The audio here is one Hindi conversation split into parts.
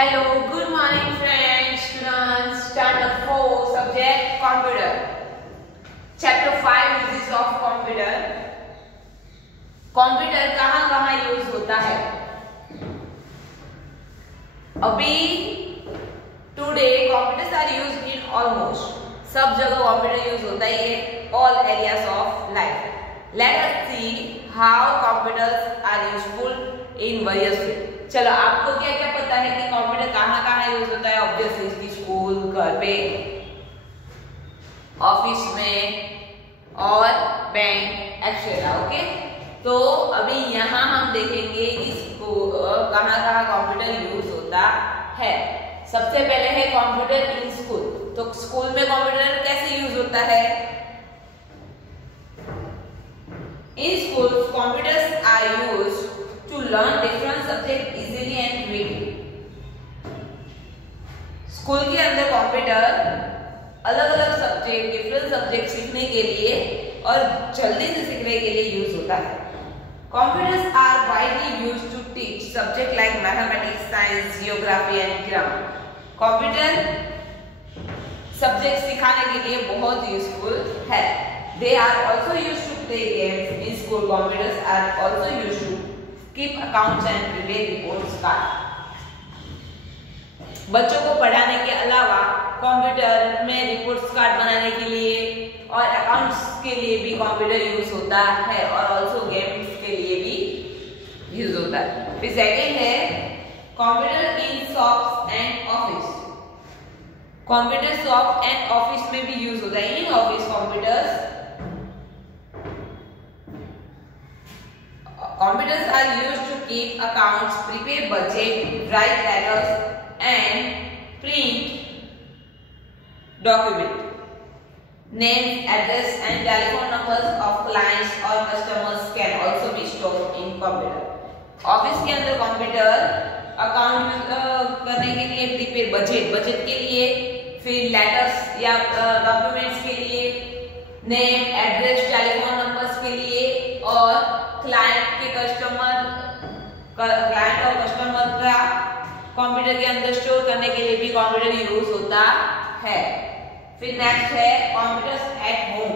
Hello, good morning friends, students, standard 4, subject computer. Chapter 5 uses of computer. Computer कहाँ कहाँ यूज होता है? अभी today computers are used in almost सब जगह कंप्यूटर यूज होता है all areas of life. Let us see how computers are useful in various field. चलो आपको क्या क्या पता है कि कंप्यूटर कहाँ कहाँ यूज होता है? ऑब्वियसली स्कूल, घर पे, ऑफिस में और बैंक एक्सेट्रा. ओके, तो अभी यहाँ हम देखेंगे इसको कहाँ कहाँ कंप्यूटर यूज होता है. सबसे पहले है कंप्यूटर इन स्कूल. तो स्कूल में कंप्यूटर कैसे यूज होता है? In school computers are used to learn different subject easily and quickly. School के अंदर कंप्यूटर अलग अलग सब्जेक्ट, डिफरेंट सब्जेक्ट सीखने के लिए और जल्दी से सीखने के लिए यूज होता है. Computers are widely used to teach subject like mathematics, science, geography and grammar. Computer subject सिखाने के लिए बहुत यूजफुल है. They are also used to play games in school. Computers are also used to keep accounts and prepare reports card. बच्चों को पढ़ाने के अलावा कंप्यूटर में रिपोर्ट्स कार्ड बनाने के लिए और अकाउंट्स के लिए भी कंप्यूटर यूज होता है और ऑल्सो गेम्स के लिए भी यूज होता है. फिर सेकेंड है computer in shops and office. Computer shop and office में भी यूज होता है. In office computers Computers are used to keep accounts, prepare budget, write letters, and print document. Names, address, and telephone numbers of clients or customers can also be stored in computer. Office के अंदर कंप्यूटर अकाउंट करने के लिए, प्रिपेयर बजट के लिए, फिर लेटर्स या डॉक्यूमेंट्स के लिए, नेम, एड्रेस, टेलीफोन नंबर्स के लिए और क्लाइंट और कस्टमर का कंप्यूटर के अंदर स्टोर करने के लिए भी कंप्यूटर यूज होता है. फिर नेक्स्ट है कंप्यूटर्स एट होम.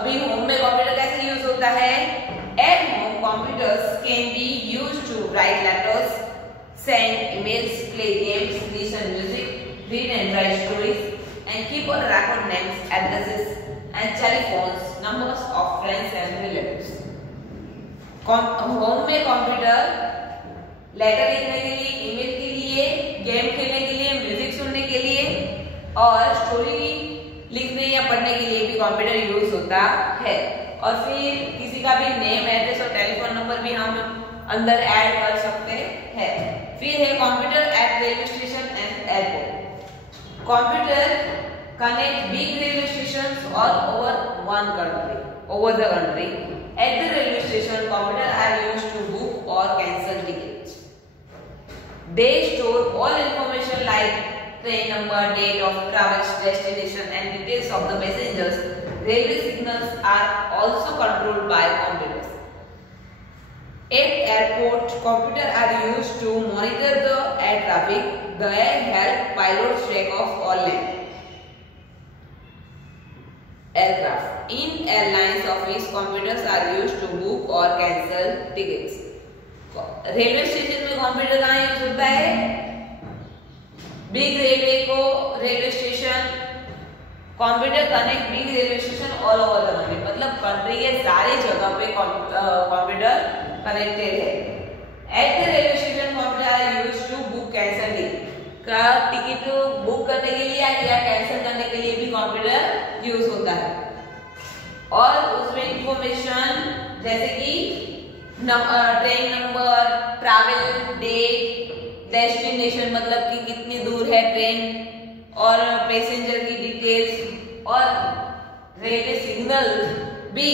अभी होम में कंप्यूटर कैसे यूज होता है? At home computers can be used to write letters, send emails, play games, listen music, read and write stories and keep और record names, addresses and telephones numbers of friends and relatives. Home में कंप्यूटर लेटर लिखने के लिए, ईमेल के लिए, गेम खेलने के लिए, म्यूजिक सुनने के लिए और स्टोरी लिखने या पढ़ने के लिए भी कंप्यूटर यूज होता है. और फिर किसी का भी नेम, एड्रेस और टेलीफोन नंबर भी हम अंदर ऐड कर सकते हैं. फिर है computer eight railway station and airport. Computer connect big railway station और over the country. At the railway station, computers are used to book or cancel tickets. They store all information like train number, date of travel destination and details of the passengers. Railway signals are also controlled by computers. At airport, computers are used to monitor the air traffic. They help pilots take off or land aircraft. In airlines office, computers are used to book or cancel tickets. Railway station में कंप्यूटर कहाँ यूज होता है? Big railway station computer connect big railway station all over the country. मतलब कंट्री के सारे जगह पे कंप्यूटर कनेक्टेड है. At the railway station computer are used to book cancel ticket book करने के लिए या कैंसिल करने के लिए भी कंप्यूटर यूज होता है. और उसमें इंफॉर्मेशन जैसे कि train number, travel date, destination मतलब कि कितनी दूर है ट्रेन और पैसेंजर की डिटेल्स और रेलवे सिग्नल भी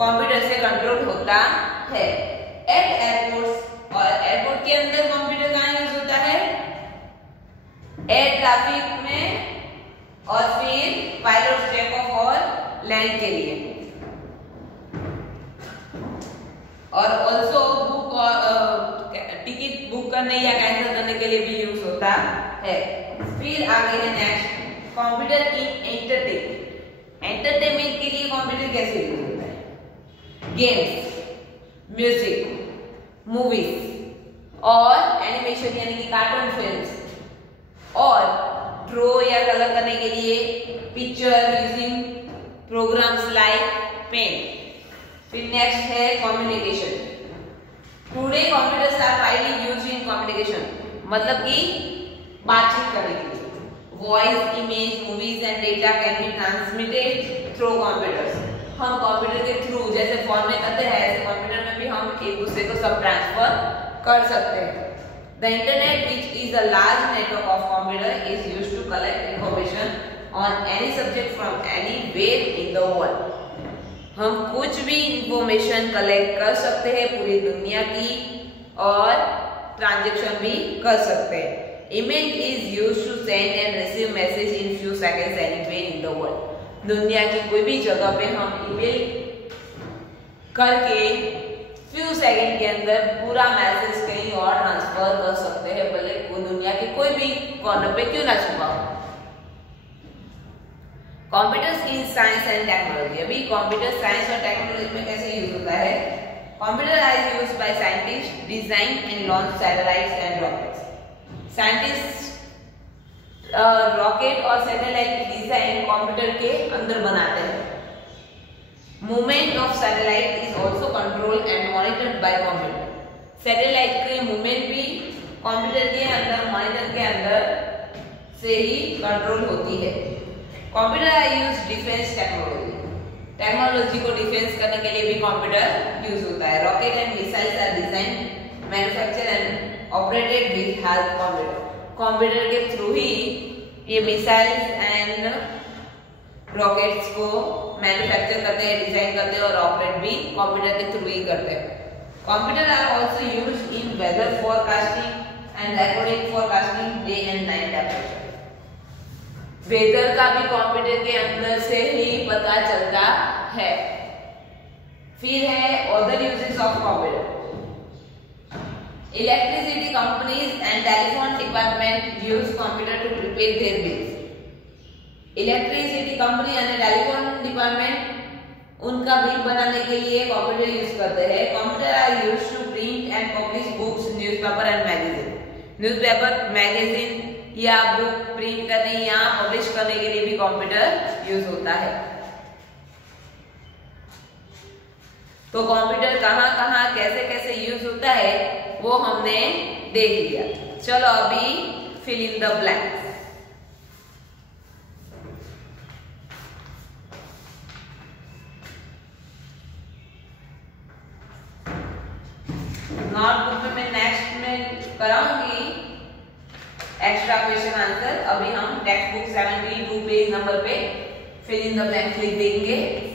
कंप्यूटर से कंट्रोल होता है. एट एयरपोर्ट्स और एयरपोर्ट के अंदर कंप्यूटर कहाँ यूज होता है? एयर ट्रैफिक में और फिर पायलट टेक ऑफ और लैंड के लिए और ऑल्सो बुक और टिकट बुक करने या कैंसिल करने के लिए भी होता है। फिर आगे है next computer in entertainment. Entertainment के लिए कंप्यूटर कैसे यूज होता है? गेम्स, म्यूजिक, मूवीज और एनिमेशन यानी कि कार्टून फिल्म्स और ड्रॉ या कलर करने के लिए picture using programs like paint. फिर नेक्स्ट है communication. Today computers are widely used in communication, मतलब कि बातचीत करने के लिए। Voice, image, movies and data can be transmitted through computers. हम कंप्यूटर के थ्रू जैसे फोन में करते हैं ऐसे कंप्यूटर में भी हम एक दूसरे को सब ट्रांसफर कर सकते हैं। The internet, which is a large network of computer, is used to collect information on any subject from anywhere in the world. हम कुछ भी इंफॉर्मेशन कलेक्ट कर सकते हैं पूरी दुनिया की और ट्रांजैक्शन भी कर सकते हैं। Email is used to send and receive message in few seconds anywhere in the world. दुनिया की कोई भी जगह पे हम ईमेल करके फ्यू सेकंड के अंदर पूरा मैसेज कहीं और ट्रांसफर कर सकते हैं, भले वो दुनिया के कोई भी कॉर्नर पे क्यों ना छुपा हो। Computers in science and technology. अभी कंप्यूटर साइंस और टेक्नोलॉजी में कैसे यूज होता है? Computer are used by scientist design and launch satellites and rockets. Scientist rocket और सैटेलाइट की डिजाइन कंप्यूटर के अंदर बनाते हैं। Movement of satellite is also controlled and monitored by computer. Satellite की मूवमेंट भी कंप्यूटर के अंदर मॉनिटर के अंदर से ही कंट्रोल होती है। Computer are used defence technology. Technology को डिफेंस करने के लिए भी कंप्यूटर यूज होता है। Rocket and missiles are design, manufacture and operated with help computer. Computer के थ्रू ही ये मिसाइल्स एंड रॉकेट्स को मैन्युफैक्चर करते हैं, डिजाइन करते हैं और ऑपरेट भी कंप्यूटर के थ्रू ही करते हैं। Computer are also used in weather forecasting and recording forecasting day and night temperature. Weather का भी कंप्यूटर के अंदर से ही पता चलता है। फिर है other uses of computer. Electricity companies and telephone department use computer to prepare their bills. Electricity company और टेलीफोन डिपार्टमेंट उनका बिल बनाने के लिए कंप्यूटर यूज करते हैं। Computer are used to print and publish books, newspaper and magazine. Newspaper, magazine या बुक प्रिंट करने या पब्लिश करने के लिए भी कंप्यूटर यूज होता है। तो कंप्यूटर कहाँ-कहाँ कैसे-कैसे यूज होता है वो हमने देख लिया। चलो अभी fill in the blanks. Notebook में मैं नेक्स्ट में कराऊंगी एक्स्ट्रा क्वेश्चन आंसर। अभी हम टेक्स्ट बुक 72 पेज नंबर पे फिल इन द ब्लैंक्स लिख देंगे।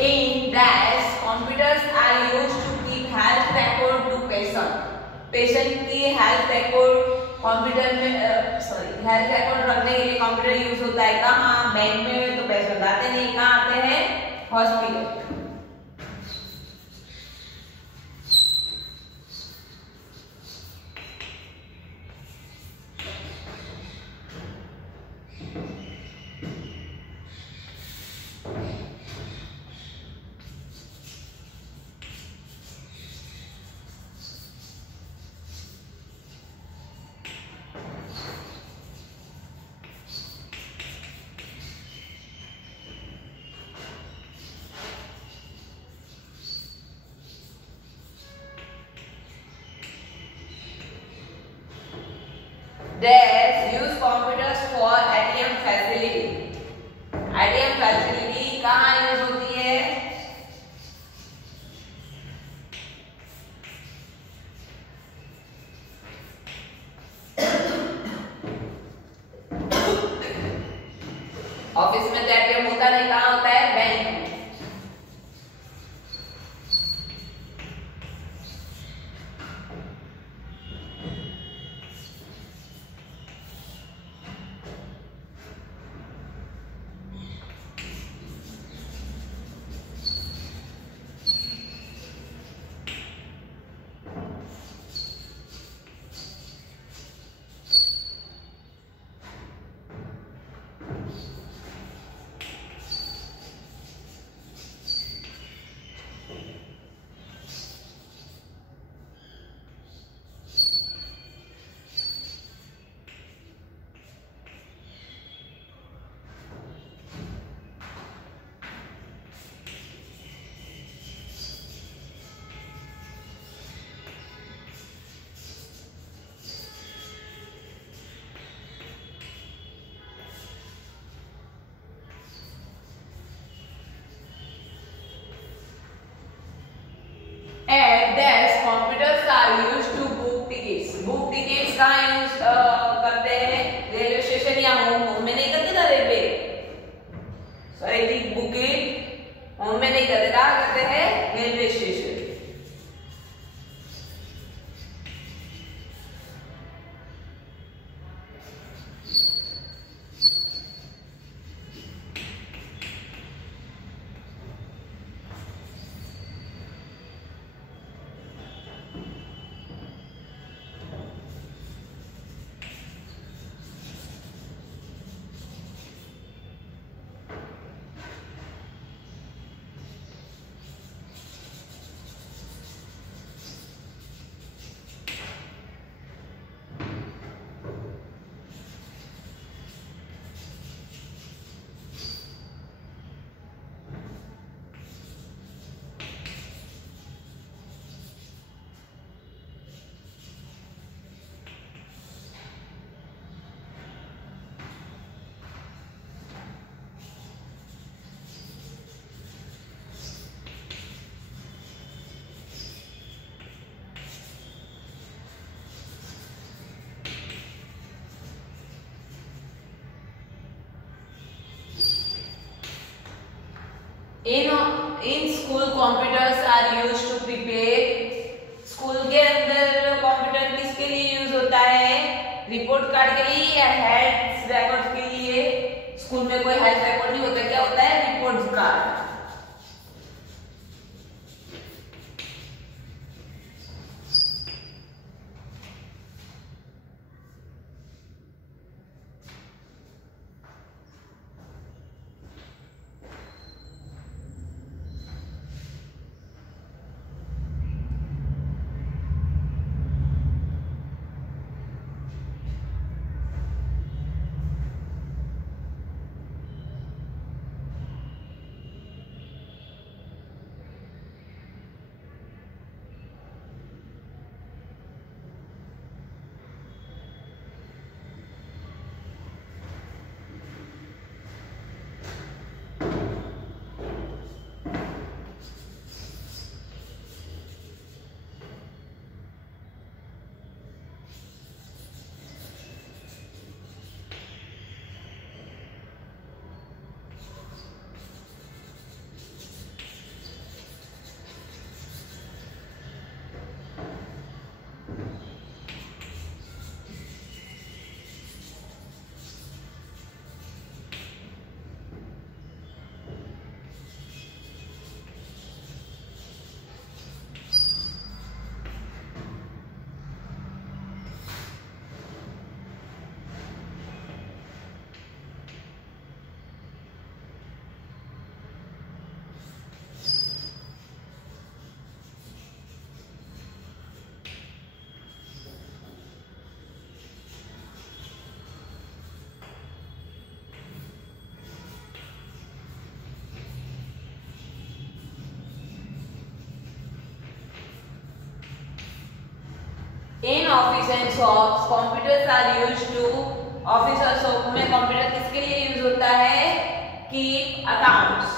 In that computers are used to keep health record to patient. Patient की हेल्थ रिकॉर्ड कंप्यूटर में हेल्थ रिकॉर्ड रखने के लिए कंप्यूटर यूज होता है। कहाँ? बैंक में तो पेशेंट आते नहीं, कहाँ आते हैं? Hospital. Dash use computers for ATM facility. ATM facility कहाँ यूज होती है? ऑफिस में तो एटीएम होता नहीं, कहाँ होता है? बैंक में। At desk, computers are used to book tickets. Book tickets कहाँ यूज करते हैं? रेलवे स्टेशन या होम में नहीं करते ना रेलवे। सॉरी थी बुकिंग होम में नहीं करते, कहाँ करते हैं? Railway station. In school, computers are used to prepare. School के अंदर कंप्यूटर किसके लिए यूज होता है? रिपोर्ट कार्ड के लिए या हेल्थ रिकॉर्ड के लिए? स्कूल में कोई हेल्थ रिकॉर्ड नहीं होता, क्या होता है? Report card. In office and shops computers are used to, office और शॉप में कंप्यूटर किसके लिए यूज होता है? Keep accounts.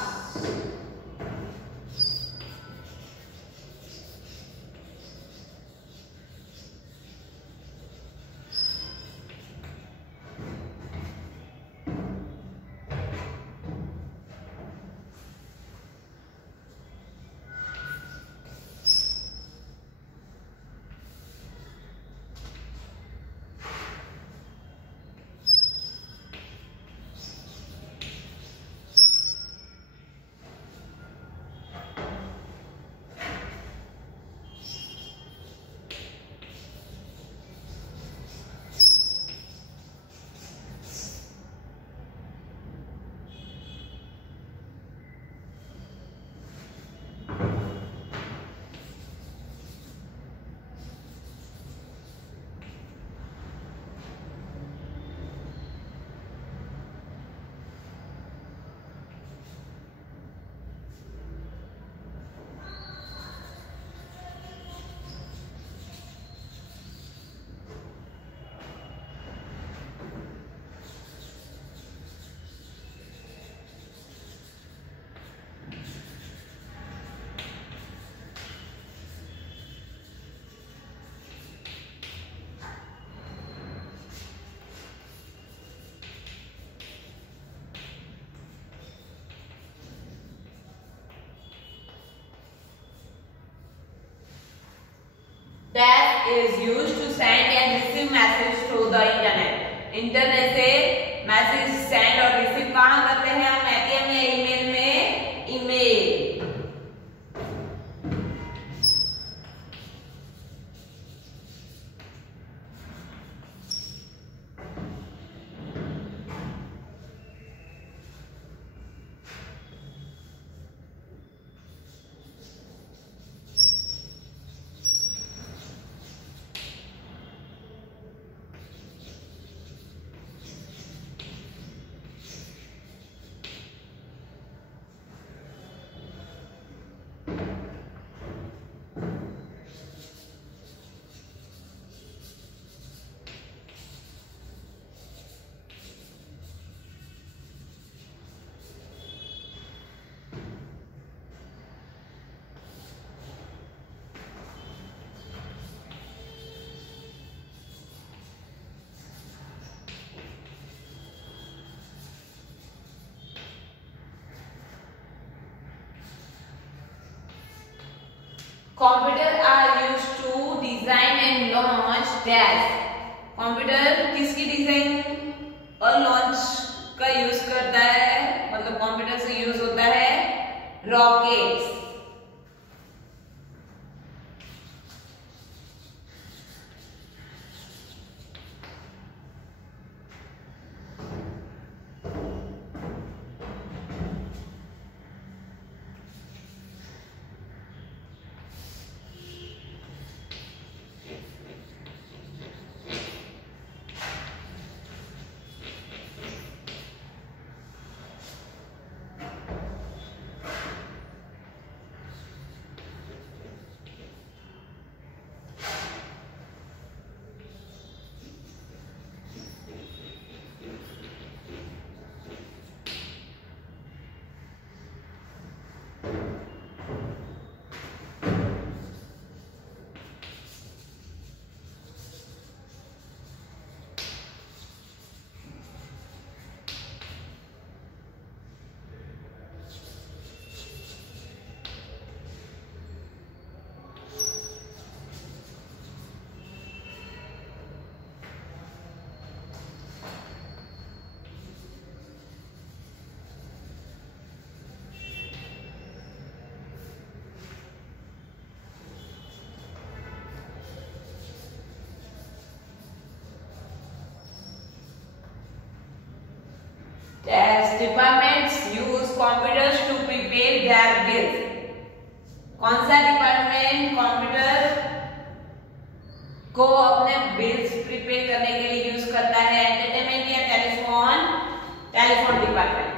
That is used to send and receive message through the internet. Internet से मैसेज सेंड और रिसीव कहाँ करते हैं हम? एटीएम या ईमेल में? Email. Computer are use to design and launch dash. Computer किसकी डिजाइन और लॉन्च का यूज करता है? मतलब कंप्यूटर से यूज होता है rockets. As departments use computers to prepare their bills. कौन सा डिपार्टमेंट कंप्यूटर को अपने बिल्स प्रिपेयर करने के लिए यूज करता है? एंटरटेनमेंट या टेलीफोन? Telephone department.